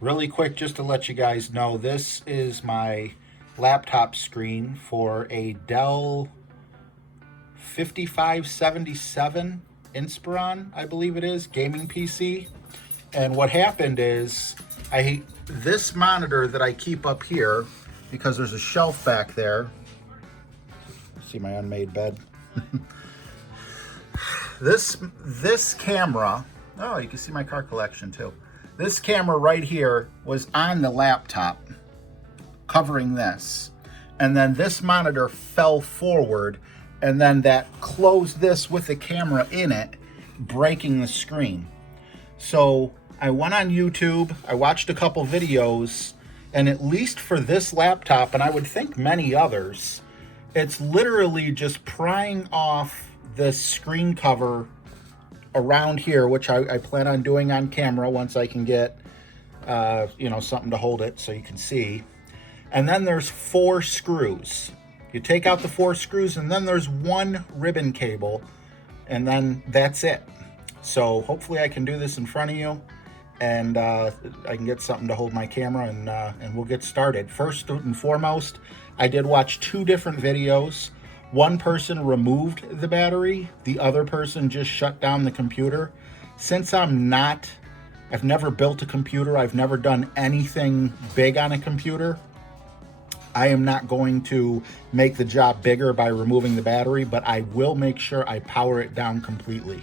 Really quick, just to let you guys know, this is my laptop screen for a Dell 5577 Inspiron, I believe it is, gaming PC. And what happened is, this monitor that I keep up here, because there's a shelf back there. See my unmade bed. This camera, oh, you can see my car collection too. This camera right here was on the laptop, covering this. And then this monitor fell forward, and then that closed this with the camera in it, breaking the screen. So I went on YouTube, I watched a couple videos, and at least for this laptop, and I would think many others, it's literally just prying off this screen cover around here, which I plan on doing on camera once I can get, something to hold it so you can see. And then there's 4 screws. You take out the 4 screws, and then there's 1 ribbon cable, and then that's it. So hopefully I can do this in front of you, and I can get something to hold my camera, and we'll get started. First and foremost, I did watch 2 different videos. One person removed the battery, the other person just shut down the computer. Since I've never built a computer, I've never done anything big on a computer, I am not going to make the job bigger by removing the battery, but I will make sure I power it down completely.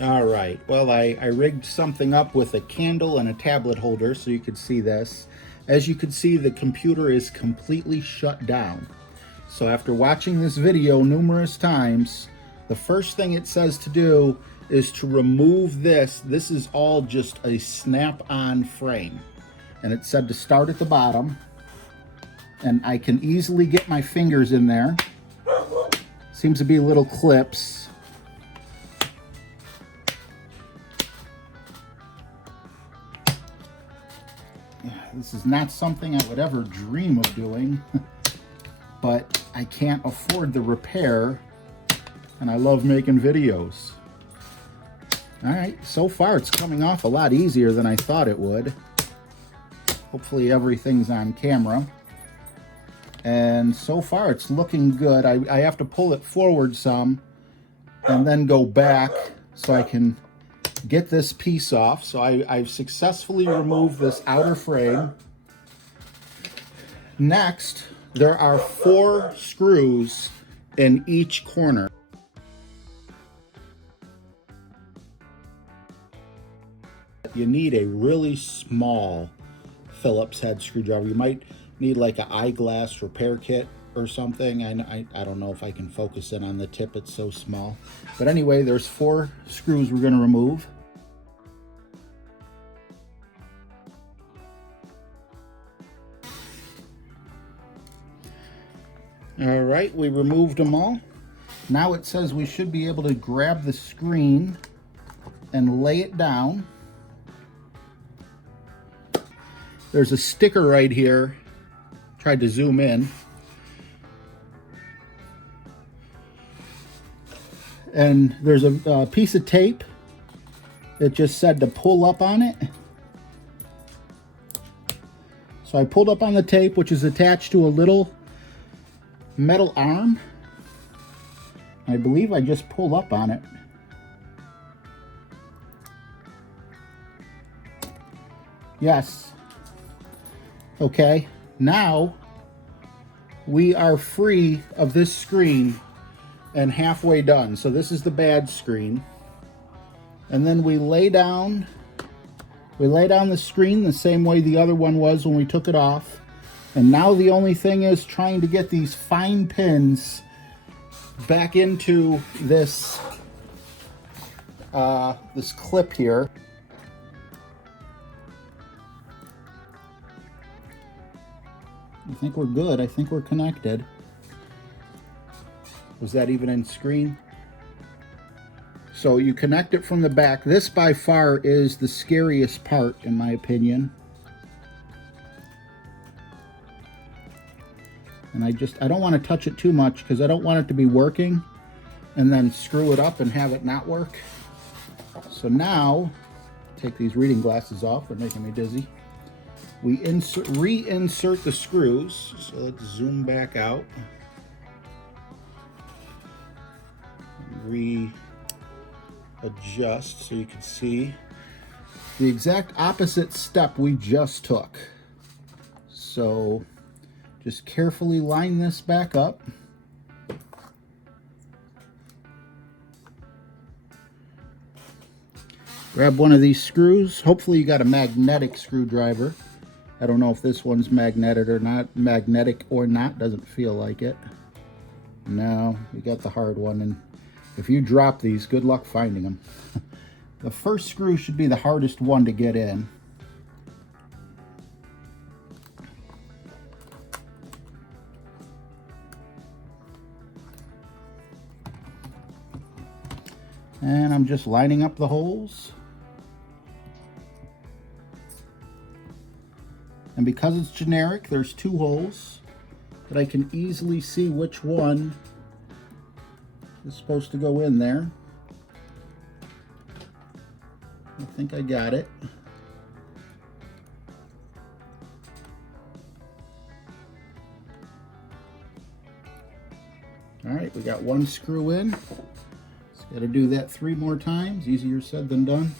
All right, well, I rigged something up with a candle and a tablet holder so you could see this. As you can see, the computer is completely shut down. So after watching this video numerous times, the first thing it says to do is to remove this. This is all just a snap-on frame. And it said to start at the bottom. And I can easily get my fingers in there. Seems to be little clips. This is not something I would ever dream of doing. But I can't afford the repair, and I love making videos. All right, so far it's coming off a lot easier than I thought it would. Hopefully everything's on camera. And so far it's looking good. I have to pull it forward some and then go back so I can get this piece off. So I've successfully removed this outer frame. Next, there are 4 screws in each corner. You need a really small Phillips head screwdriver. You might need like an eyeglass repair kit or something. I don't know if I can focus in on the tip, it's so small. But anyway, there's 4 screws we're going to remove. All right, we removed them all. Now it says we should be able to grab the screen and lay it down. There's a sticker right here. Tried to zoom in. And there's a piece of tape that just said to pull up on it. So I pulled up on the tape, which is attached to a little metal arm. I believe I just pull up on it. Yes. Okay, now we are free of this screen and halfway done. So this is the bad screen. And then we lay down the screen the same way the other one was when we took it off. And now the only thing is trying to get these fine pins back into this this clip here. I think we're good. I think we're connected. Was that even in screen? So you connect it from the back. This by far is the scariest part, in my opinion. And I don't want to touch it too much because I don't want it to be working and then screw it up and have it not work. So now, take these reading glasses off. They're making me dizzy. We reinsert the screws. So let's zoom back out. Readjust so you can see the exact opposite step we just took. So just carefully line this back up. Grab one of these screws. Hopefully you got a magnetic screwdriver. I don't know if this one's magnetic or not. Doesn't feel like it. No, we got the hard one, and if you drop these, good luck finding them. The first screw should be the hardest one to get in. And I'm just lining up the holes. And because it's generic, there's 2 holes, but I can easily see which one is supposed to go in there. I think I got it. All right, we got 1 screw in. Just got to do that 3 more times. Easier said than done.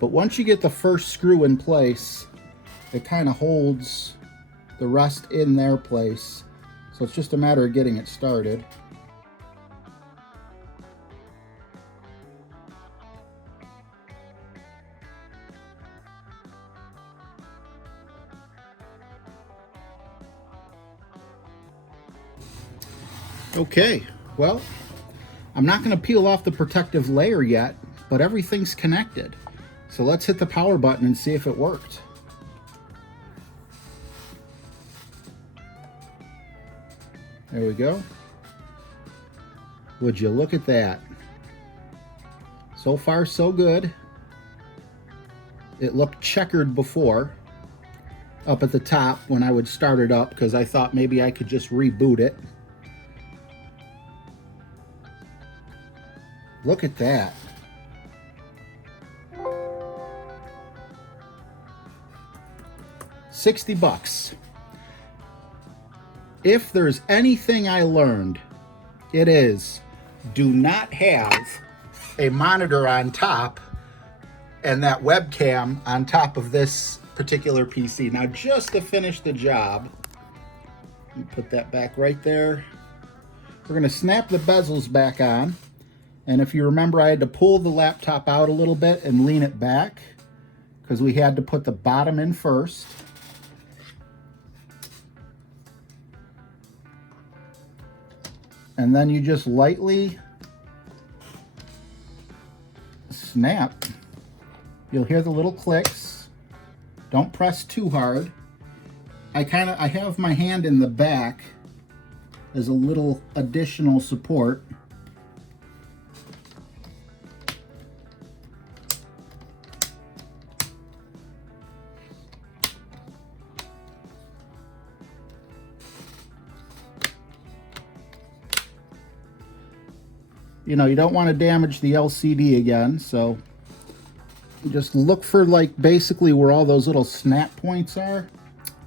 But once you get the first screw in place, it kind of holds the rest in their place. So it's just a matter of getting it started. Okay, well, I'm not going to peel off the protective layer yet, but everything's connected. So let's hit the power button and see if it worked. There we go. Would you look at that? So far, so good. It looked checkered before, up at the top when I would start it up, because I thought maybe I could just reboot it. Look at that. $60. If there's anything I learned, it is do not have a monitor on top and that webcam on top of this particular PC. Now, just to finish the job, let me put that back right there. We're going to snap the bezels back on. And if you remember, I had to pull the laptop out a little bit and lean it back because we had to put the bottom in first. And then you just lightly snap. You'll hear the little clicks. Don't press too hard. I have my hand in the back as a little additional support. You know, you don't want to damage the LCD again, so just look for like basically where all those little snap points are.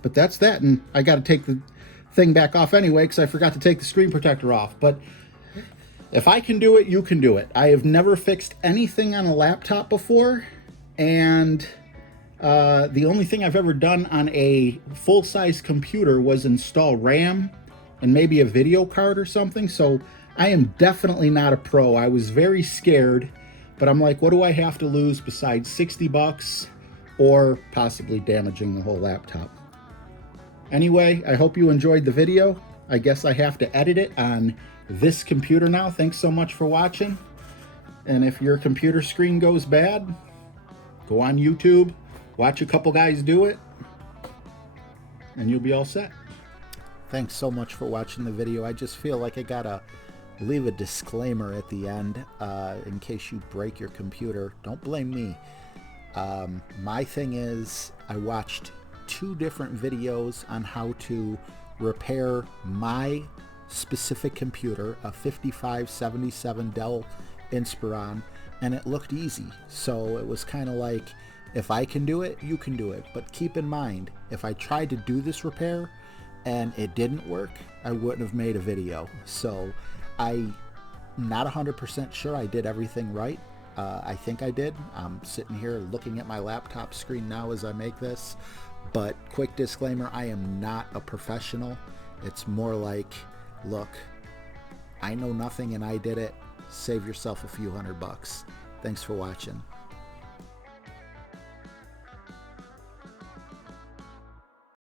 But that's that, and I got to take the thing back off anyway because I forgot to take the screen protector off. But if I can do it, you can do it. I have never fixed anything on a laptop before, and the only thing I've ever done on a full-size computer was install RAM and maybe a video card or something. So I am definitely not a pro. I was very scared, but I'm like, what do I have to lose besides $60 or possibly damaging the whole laptop? Anyway, I hope you enjoyed the video. I guess I have to edit it on this computer now. Thanks so much for watching. And if your computer screen goes bad, go on YouTube, watch a couple guys do it, and you'll be all set. Thanks so much for watching the video. I just feel like I gotta leave a disclaimer at the end in case you break your computer. Don't blame me. My thing is, I watched 2 different videos on how to repair my specific computer, a 5577 Dell Inspiron, and it looked easy. So it was kind of like, if I can do it, you can do it. But keep in mind, if I tried to do this repair and it didn't work, I wouldn't have made a video. So I'm not 100% sure I did everything right. I think I did. I'm sitting here looking at my laptop screen now as I make this. But quick disclaimer, I am not a professional. It's more like, look, I know nothing and I did it. Save yourself a few $100. Thanks for watching.